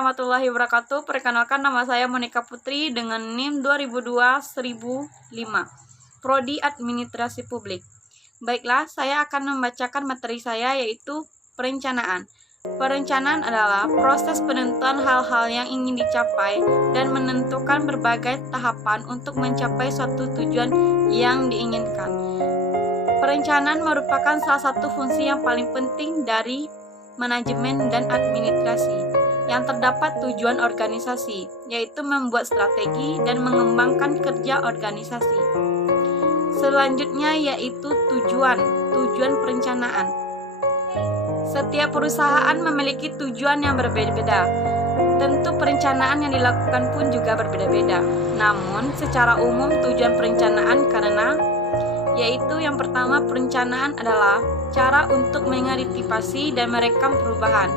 warahmatullahi wabarakatuh. Perkenalkan, nama saya Monika Putri dengan NIM 2002-1005, Prodi Administrasi Publik. Baiklah, saya akan membacakan materi saya, yaitu perencanaan. Perencanaan adalah proses penentuan hal-hal yang ingin dicapai dan menentukan berbagai tahapan untuk mencapai suatu tujuan yang diinginkan. Perencanaan merupakan salah satu fungsi yang paling penting dari manajemen dan administrasi yang terdapat tujuan organisasi, yaitu membuat strategi dan mengembangkan kerja organisasi. Selanjutnya yaitu tujuan perencanaan. Setiap perusahaan memiliki tujuan yang berbeda-beda. Tentu perencanaan yang dilakukan pun juga berbeda-beda. Namun secara umum tujuan perencanaan yaitu yang pertama, perencanaan adalah cara untuk mengantisipasi dan merekam perubahan.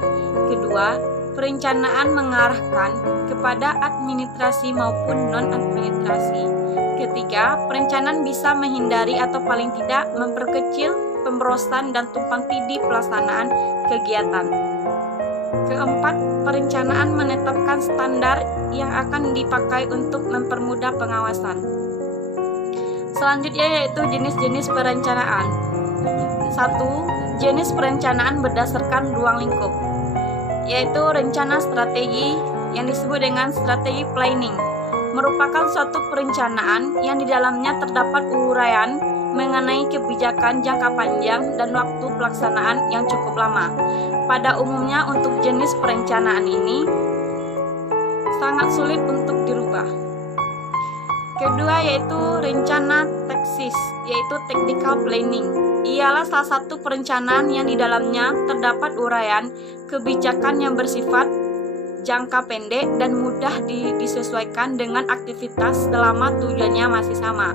Kedua, perencanaan mengarahkan kepada administrasi maupun non-administrasi. Ketiga, perencanaan bisa menghindari atau paling tidak memperkecil pemborosan dan tumpang tindih pelaksanaan kegiatan. Keempat, perencanaan menetapkan standar yang akan dipakai untuk mempermudah pengawasan. Selanjutnya yaitu jenis-jenis perencanaan. 1. Jenis perencanaan berdasarkan ruang lingkup, yaitu rencana strategi yang disebut dengan strategi planning. Merupakan suatu perencanaan yang di dalamnya terdapat uraian mengenai kebijakan jangka panjang dan waktu pelaksanaan yang cukup lama. Pada umumnya untuk jenis perencanaan ini sangat sulit untuk dirubah. Kedua yaitu rencana taktis, yaitu technical planning. Ialah salah satu perencanaan yang di dalamnya terdapat uraian kebijakan yang bersifat jangka pendek dan mudah disesuaikan dengan aktivitas selama tujuannya masih sama.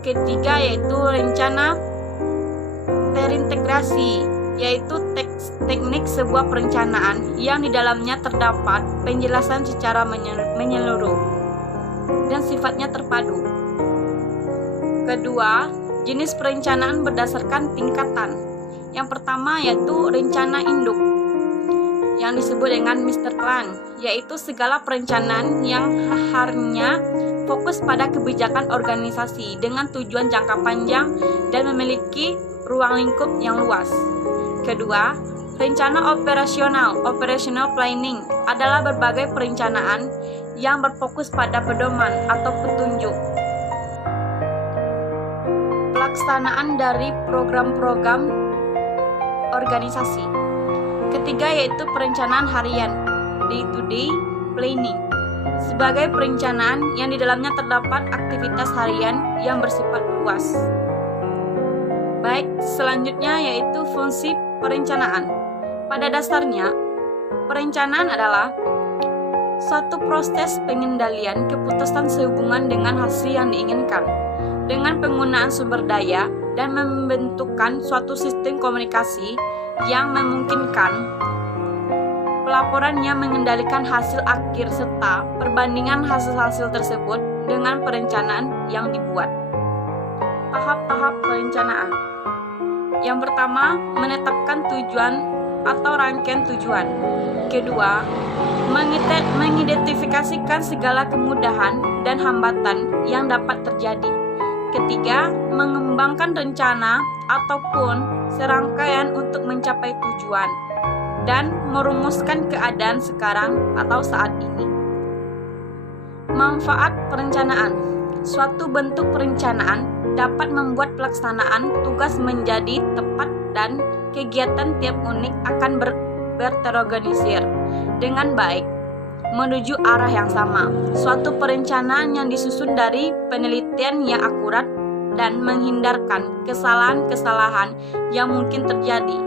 Ketiga yaitu rencana terintegrasi, yaitu teknik sebuah perencanaan yang di dalamnya terdapat penjelasan secara menyeluruh dan sifatnya terpadu. Kedua, jenis perencanaan berdasarkan tingkatan. Yang pertama yaitu rencana induk yang disebut dengan master plan, yaitu segala perencanaan yang harusnya fokus pada kebijakan organisasi dengan tujuan jangka panjang dan memiliki ruang lingkup yang luas. Kedua, rencana operational planning adalah berbagai perencanaan yang berfokus pada pedoman atau petunjuk pelaksanaan dari program-program organisasi. Ketiga yaitu perencanaan harian, day-to-day planning, sebagai perencanaan yang di dalamnya terdapat aktivitas harian yang bersifat luas. Baik, selanjutnya yaitu fungsi perencanaan. Pada dasarnya, perencanaan adalah suatu proses pengendalian keputusan sehubungan dengan hasil yang diinginkan dengan penggunaan sumber daya dan membentukkan suatu sistem komunikasi yang memungkinkan pelaporan yang mengendalikan hasil akhir serta perbandingan hasil-hasil tersebut dengan perencanaan yang dibuat. Tahap-tahap perencanaan. Yang pertama, menetapkan tujuan atau rangkaian tujuan. Kedua, mengidentifikasikan segala kemudahan dan hambatan yang dapat terjadi. Ketiga, mengembangkan rencana ataupun serangkaian untuk mencapai tujuan dan merumuskan keadaan sekarang atau saat ini. Manfaat perencanaan. Suatu bentuk perencanaan dapat membuat pelaksanaan tugas menjadi tepat dan kegiatan tiap unit akan berterorganisir dengan baik menuju arah yang sama. Suatu perencanaan yang disusun dari penelitian yang akurat dan menghindarkan kesalahan-kesalahan yang mungkin terjadi.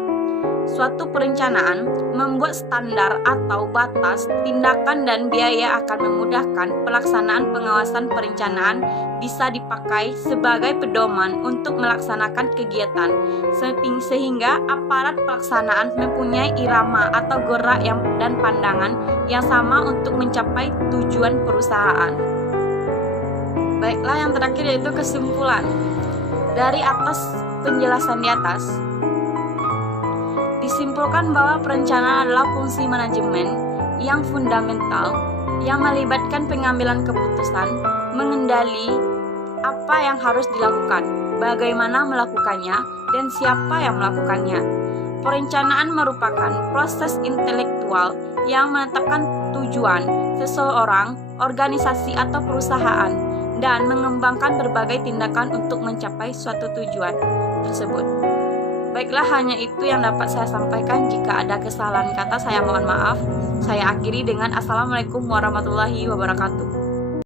Suatu perencanaan membuat standar atau batas tindakan dan biaya akan memudahkan pelaksanaan. Pengawasan perencanaan bisa dipakai sebagai pedoman untuk melaksanakan kegiatan sehingga aparat pelaksanaan mempunyai irama atau gerak dan pandangan yang sama untuk mencapai tujuan perusahaan. Baiklah, yang terakhir yaitu kesimpulan. Dari atas penjelasan di atas, disimpulkan bahwa perencanaan adalah fungsi manajemen yang fundamental yang melibatkan pengambilan keputusan, mengendali apa yang harus dilakukan, bagaimana melakukannya, dan siapa yang melakukannya. Perencanaan merupakan proses intelektual yang menetapkan tujuan seseorang, organisasi, atau perusahaan dan mengembangkan berbagai tindakan untuk mencapai suatu tujuan tersebut. Baiklah, hanya itu yang dapat saya sampaikan. Jika ada kesalahan kata, saya mohon maaf. Saya akhiri dengan Assalamualaikum warahmatullahi wabarakatuh.